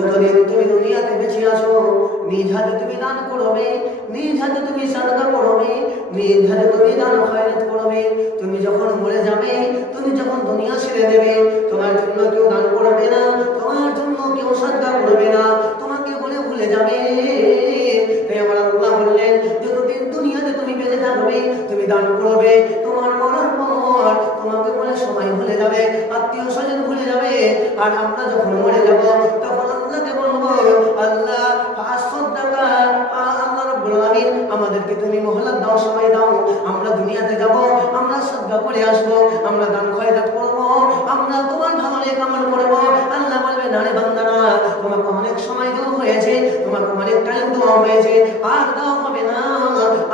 যতদিন তুমি দুনিয়াতে বেঁচে আছো নিজ হাতে তুমি দান করবে, নিজ হাতে তুমি সাদকা করবে, নিজ হাতে তুমি দান খয়রাত করবে। তুমি যখন মরে যাবে, তুমি যখন দুনিয়া ছেড়ে দেবে, তোমার জন্য কেউ দান করবে না, তোমার জন্য কেউ সাদকা করবে না, তোমাকে বলে ভুলে যাবে। তাই আমার আল্লাহ বললেন যতদিন দুনিয়াতে তুমি বেঁচে থাকবে তুমি দান করবে, তোমার মরার পর তোমাকে বলে সবাই ভুলে যাবে, আত্মীয় স্বজন ভুলে যাবে। আর আমরা যখন মরে যাব তখন আল্লাহকে বলবো আল্লাহ ফাসদাকা, আল্লাহ রাব্বুল আলামিন আমাদেরকে তুমি মোহলত দাও, সময় দাও, আমরা দুনিয়াতে যাব, আমরা সাদকা করে আসবো, আমরা দান খয়রাত করব, আমরা তোমার ভালো নেক আমল করব। আল্লাহ বলবে না রে বান্দারা, তোমাকে অনেক সময় দেওয়া হয়েছে, তোমাকে অনেক টাইম দেওয়া হয়েছে, আর দেওয়া হবে না,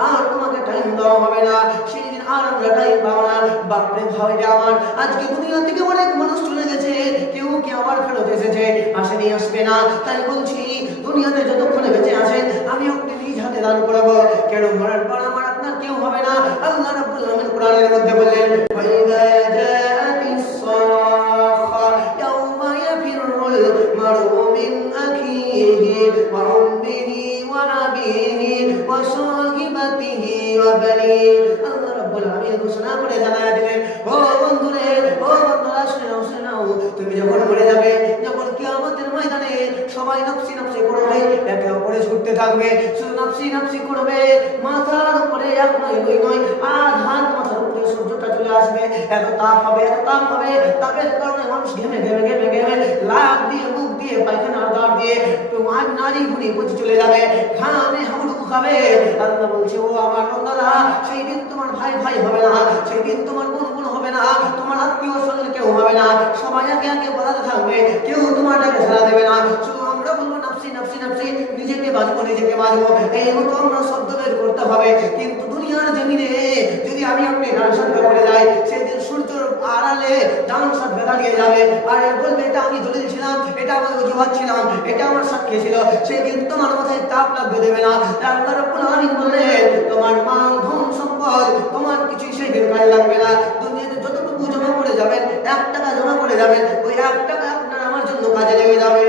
আর তোমাকে টাইম দেওয়া হবে না। সেই দিন আর আমরা টাইম পাবো না। বাপরে ভাবে আমার আজকে দুনিয়া থেকে অনেক মানুষ চলে গেছে, কেউ কি আবার ফেরত এসেছে? আসেনি, আসবে না। তাই বলছি দুনিয়াতে যতক্ষণে বেঁচে আছেন আমি ওকে নিজ হাতে দান করবো, কেন মরার পর আমার আপনার কেউ হবে না। আল্লাহ রাব্বুল আলামিন কোরআনের মধ্যে বললেন ফাইদা জাতিস সাখা ইয়াউমা ইয়াফিরুল মারউ মিন আখিহি ওয়া উম্মিহি ওয়া আবিহি ওয়া সাহিবাতিহি ওয়া বানিহি। আল্লাহ রাব্বুল আলামিন ঘোষণা করে জানায়া দিলেন, ও বন্ধুরে, ও বন্ধুরা শুনে নাও, শুনে নাও, তুমি যখন মরে যাবে, যখন কিয়ামতের ময়দানে সবাই নফসি নফসি করবে, একে অপরে ছুটতে থাকবে, শুধু নফসি নফসি করবে, মাথার উপরে এক নয় দুই নয় আধার মাথার উপরে সূর্যটা চলে আসবে, এত তাপ হবে, এত তাপ হবে, তাপের কারণে মানুষ ঘেমে ঘেমে ঘেমে ঘেমে লাভ দিয়ে মুখ দিয়ে পায়খানার দ্বার দিয়ে তোমার নারী ভুড়ি পচে চলে যাবে, ঘামে হাবুডুবু খাবে। আল্লাহ বলছে ও আমার বান্দারা, সেই দিন তোমার ভাই ভাই হবে না, সেই দিন তোমার বোন বোন হবে না, তোমার আত্মীয় স্বজন কেউ হবে না, সবাই একে একে বলাতে থাকবে, কেউ তোমার ডাকে সাড়া দেবে না, শুধু আমরা বলবো নাফসি নাফসি নাফসি, নিজেকে বাঁচবো নিজেকে বাঁচবো, এই মতো আমরা শব্দ বের করতে হবে। কিন্তু দুনিয়ার জমিনে যদি আমি আপনি গান সাধনা করে যাই, সেদিন সূর্যের আড়ালে গান সাধনা দাঁড়িয়ে যাবে, আর বলবে এটা আমি দলিল ছিলাম, এটা আমি অজুহাত ছিলাম, এটা আমার সাক্ষী ছিল, সেদিন তোমার মাথায় তাপ লাগতে দেবে না। আল্লাহ রাব্বুল আলামিন বললেন তোমার মাল ধন সম্পদ তোমার কিছুই সেই দিন কাজে লাগবে না। দুনিয়াতে যতটুকু জমা করে যাবেন, 1 টাকা জমা করে যাবেন, ওই 1 টাকা আপনার আমার জন্য কাজে লেগে যাবে।